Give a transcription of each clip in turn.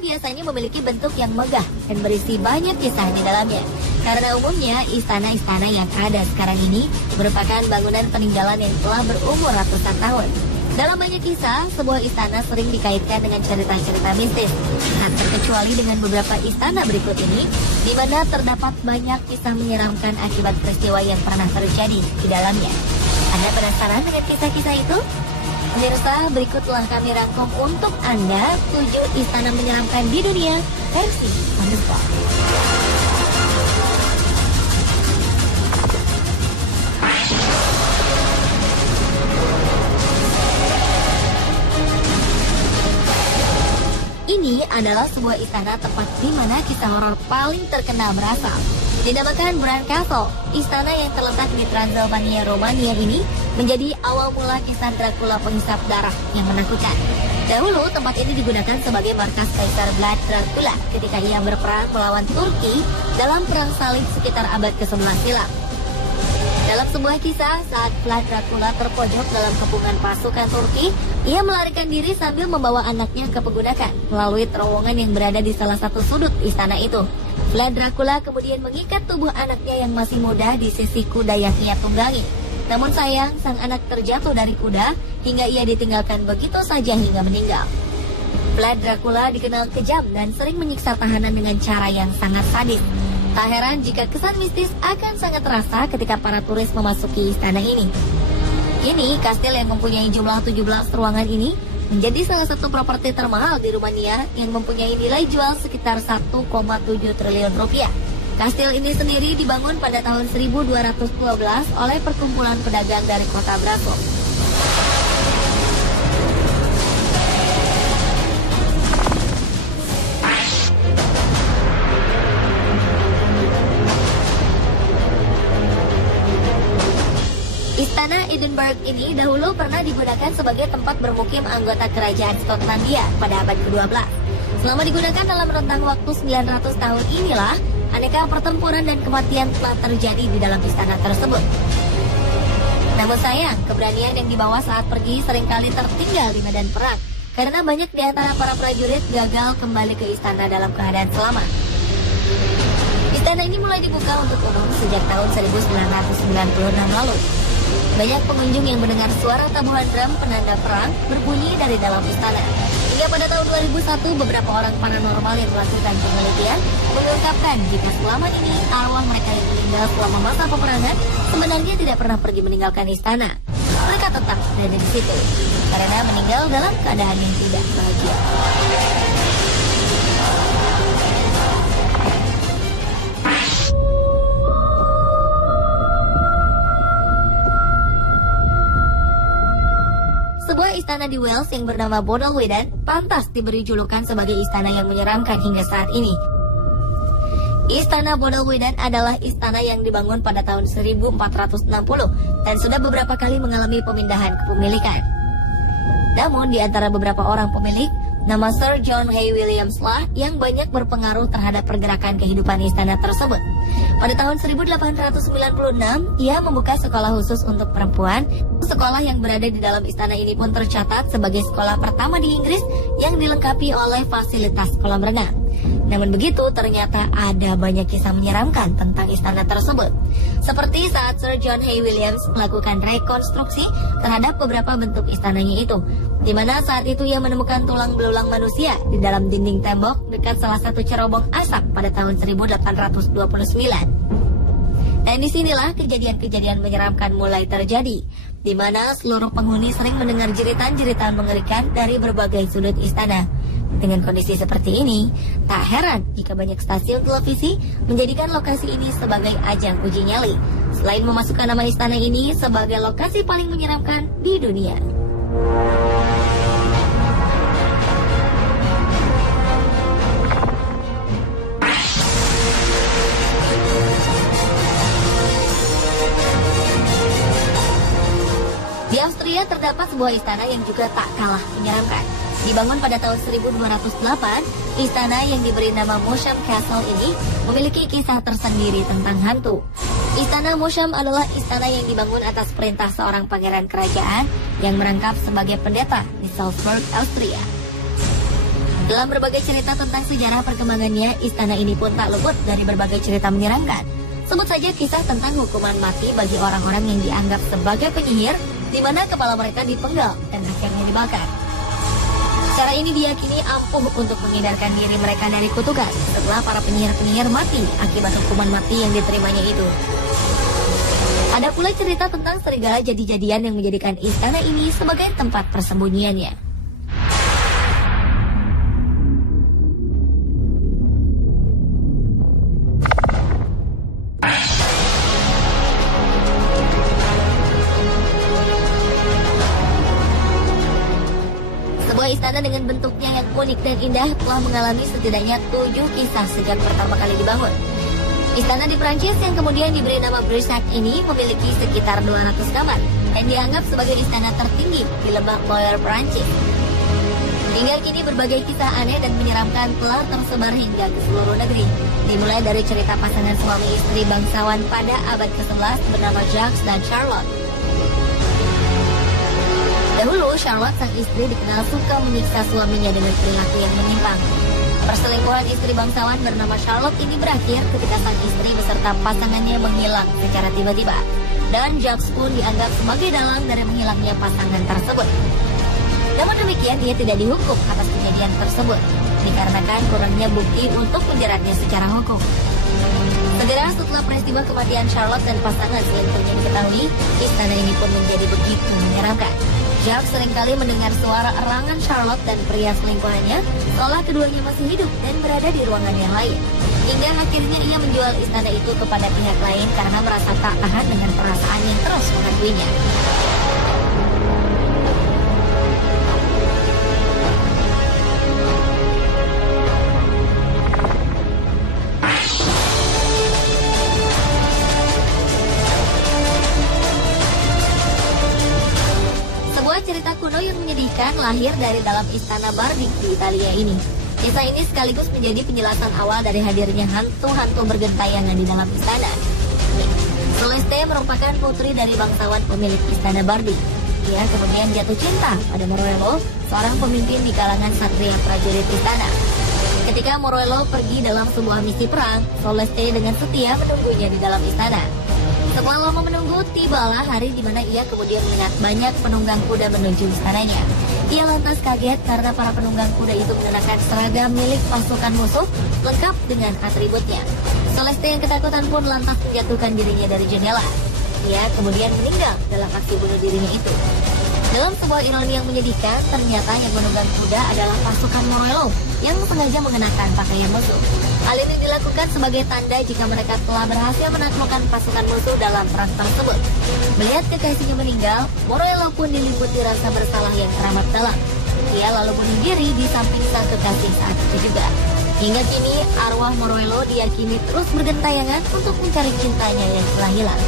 biasanya memiliki bentuk yang megah dan berisi banyak kisah di dalamnya. Karena umumnya istana-istana yang ada sekarang ini merupakan bangunan peninggalan yang telah berumur ratusan tahun. Dalam banyak kisah, sebuah istana sering dikaitkan dengan cerita-cerita mistis. Tak terkecuali dengan beberapa istana berikut ini, di mana terdapat banyak kisah menyeramkan akibat peristiwa yang pernah terjadi di dalamnya. Anda penasaran dengan kisah-kisah itu? Pemirsa, berikutlah kami rangkum untuk Anda 7 istana menyeramkan di dunia versi On The Spot. Ini adalah sebuah istana tempat di mana kisah horor paling terkenal berasal. Dinamakan Bran Castle, istana yang terletak di Transilvania, Romania ini menjadi awal mula kisah Dracula penghisap darah yang menakutkan. Dahulu tempat ini digunakan sebagai markas Kaisar Vlad Dracula ketika ia berperang melawan Turki dalam perang salib sekitar abad ke-11 silam. Dalam sebuah kisah, saat Vlad Dracula terpojok dalam kepungan pasukan Turki, ia melarikan diri sambil membawa anaknya ke pegudakan melalui terowongan yang berada di salah satu sudut istana itu. Vlad Dracula kemudian mengikat tubuh anaknya yang masih muda di sisi kuda yang ia tunggangi. Namun sayang, sang anak terjatuh dari kuda hingga ia ditinggalkan begitu saja hingga meninggal. Vlad Dracula dikenal kejam dan sering menyiksa tahanan dengan cara yang sangat sadis. Tak heran jika kesan mistis akan sangat terasa ketika para turis memasuki istana ini. Kini, kastil yang mempunyai jumlah 17 ruangan ini menjadi salah satu properti termahal di Rumania yang mempunyai nilai jual sekitar 1,7 triliun rupiah. Kastil ini sendiri dibangun pada tahun 1212 oleh perkumpulan pedagang dari kota Brașov. Istana Edinburgh ini dahulu pernah digunakan sebagai tempat bermukim anggota kerajaan Skotlandia pada abad ke-12. Selama digunakan dalam rentang waktu 900 tahun inilah, aneka pertempuran dan kematian telah terjadi di dalam istana tersebut. Namun sayang, keberanian yang dibawa saat pergi seringkali tertinggal di medan perang, karena banyak di antara para prajurit gagal kembali ke istana dalam keadaan selamat. Istana ini mulai dibuka untuk umum sejak tahun 1996 lalu. Banyak pengunjung yang mendengar suara tabuhan drum penanda perang berbunyi dari dalam istana. Hingga pada tahun 2001, beberapa orang paranormal yang melakukan penelitian mengungkapkan jika selama ini arwah mereka yang meninggal selama masa peperangan sebenarnya tidak pernah pergi meninggalkan istana. Mereka tetap ada di situ karena meninggal dalam keadaan yang tidak bahagia. Sebuah istana di Wales yang bernama Bodol Wedden pantas diberi julukan sebagai istana yang menyeramkan hingga saat ini. Istana Bodol Wedden adalah istana yang dibangun pada tahun 1460 dan sudah beberapa kali mengalami pemindahan kepemilikan. Namun di antara beberapa orang pemilik, nama Sir John Hay Williams lah yang banyak berpengaruh terhadap pergerakan kehidupan istana tersebut. Pada tahun 1896, ia membuka sekolah khusus untuk perempuan. Sekolah yang berada di dalam istana ini pun tercatat sebagai sekolah pertama di Inggris yang dilengkapi oleh fasilitas kolam renang. Namun begitu, ternyata ada banyak kisah menyeramkan tentang istana tersebut. Seperti saat Sir John Hay Williams melakukan rekonstruksi terhadap beberapa bentuk istananya itu, di mana saat itu ia menemukan tulang belulang manusia di dalam dinding tembok dekat salah satu cerobong asap pada tahun 1829. Dan disinilah kejadian-kejadian menyeramkan mulai terjadi, di mana seluruh penghuni sering mendengar jeritan-jeritan mengerikan dari berbagai sudut istana. Dengan kondisi seperti ini, tak heran jika banyak stasiun televisi menjadikan lokasi ini sebagai ajang uji nyali, selain memasukkan nama istana ini sebagai lokasi paling menyeramkan di dunia. Di Austria terdapat sebuah istana yang juga tak kalah menyeramkan. Dibangun pada tahun 1208, istana yang diberi nama Mosham Castle ini memiliki kisah tersendiri tentang hantu. Istana Mosham adalah istana yang dibangun atas perintah seorang pangeran kerajaan yang merangkap sebagai pendeta di Salzburg, Austria. Dalam berbagai cerita tentang sejarah perkembangannya, istana ini pun tak luput dari berbagai cerita menyeramkan. Sebut saja kisah tentang hukuman mati bagi orang-orang yang dianggap sebagai penyihir, di mana kepala mereka dipenggal dan akhirnya dibakar. Cara ini diyakini ampuh untuk menghindarkan diri mereka dari kutukan setelah para penyihir-penyihir mati akibat hukuman mati yang diterimanya itu. Ada pula cerita tentang serigala jadi-jadian yang menjadikan istana ini sebagai tempat persembunyiannya. Sebuah istana dengan bentuknya yang unik dan indah telah mengalami setidaknya 7 kisah sejak pertama kali dibangun. Istana di Prancis yang kemudian diberi nama Versailles ini memiliki sekitar 200 kamar dan dianggap sebagai istana tertinggi di lembah Loire, Prancis. Hingga kini berbagai kisah aneh dan menyeramkan telah tersebar hingga ke seluruh negeri. Dimulai dari cerita pasangan suami istri bangsawan pada abad ke-11 bernama Jacques dan Charlotte. Dahulu, Charlotte sang istri dikenal suka menyiksa suaminya dengan perilaku yang menyimpang. Perselingkuhan istri bangsawan bernama Charlotte ini berakhir ketika sang istri beserta pasangannya menghilang secara tiba-tiba. Dan Jacques pun dianggap sebagai dalang dari menghilangnya pasangan tersebut. Namun demikian, ia tidak dihukum atas kejadian tersebut, dikarenakan kurangnya bukti untuk menjeratnya secara hukum. Segera setelah peristiwa kematian Charlotte dan pasangan selingkuhnya diketahui, istana ini pun menjadi begitu menyeramkan. Jacques seringkali mendengar suara erangan Charlotte dan pria selingkuhannya, seolah keduanya masih hidup dan berada di ruangan yang lain. Hingga akhirnya ia menjual istana itu kepada pihak lain karena merasa tak tahan dengan perasaan yang terus menghantuinya. Cerita kuno yang menyedihkan lahir dari dalam istana Bardi di Italia ini. Kisah ini sekaligus menjadi penjelasan awal dari hadirnya hantu-hantu bergentayangan di dalam istana. Celeste merupakan putri dari bangsawan pemilik istana Bardi. Ia kemudian jatuh cinta pada Morello, seorang pemimpin di kalangan satria prajurit istana. Ketika Morello pergi dalam sebuah misi perang, Celeste dengan setia menunggunya di dalam istana. Setelah lama menunggu, tibalah hari di mana ia kemudian melihat banyak penunggang kuda menuju istananya. Ia lantas kaget karena para penunggang kuda itu mengenakan seragam milik pasukan musuh lengkap dengan atributnya. Celeste yang ketakutan pun lantas menjatuhkan dirinya dari jendela. Ia kemudian meninggal dalam aksi bunuh dirinya itu. Dalam sebuah ironi yang menyedihkan, ternyata yang menunggang kuda adalah pasukan Morello yang sengaja mengenakan pakaian musuh. Hal ini dilakukan sebagai tanda jika mereka telah berhasil menaklukkan pasukan musuh dalam perang tersebut. Melihat kekasihnya meninggal, Morello pun diliputi rasa bersalah yang teramat dalam. Ia lalu bunuh diri di samping sang kekasih saat itu juga. Hingga kini, arwah Morello diyakini terus bergentayangan untuk mencari cintanya yang telah hilang.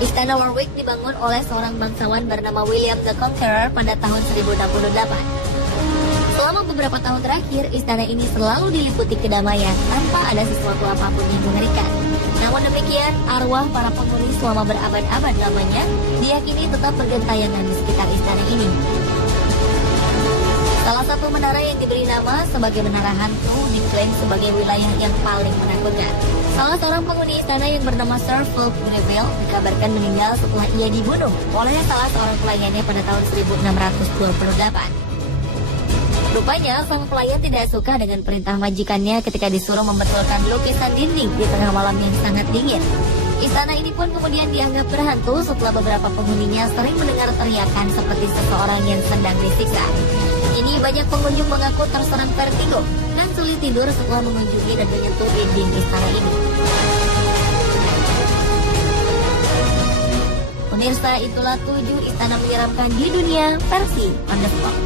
Istana Warwick dibangun oleh seorang bangsawan bernama William the Conqueror pada tahun 1068. Selama beberapa tahun terakhir, istana ini selalu diliputi kedamaian tanpa ada sesuatu apapun yang mengerikan. Namun demikian, arwah para penghuni selama berabad-abad lamanya diyakini tetap bergentayangan di sekitar istana ini. Salah satu menara yang diberi nama sebagai Menara Hantu diklaim sebagai wilayah yang paling menakutkan. Salah seorang penghuni istana yang bernama Sir Fulk Greville dikabarkan meninggal setelah ia dibunuh oleh salah seorang pelayannya pada tahun 1628. Rupanya, sang pelayan tidak suka dengan perintah majikannya ketika disuruh membetulkan lukisan dinding di tengah malam yang sangat dingin. Istana ini pun kemudian dianggap berhantu setelah beberapa penghuninya sering mendengar teriakan seperti seseorang yang sedang disiksa. Ini banyak pengunjung mengaku terserang vertigo dan sulit tidur setelah mengunjungi dan menyentuh dinding istana ini. Pemirsa, itulah 7 istana menyeramkan di dunia versi On The Spot.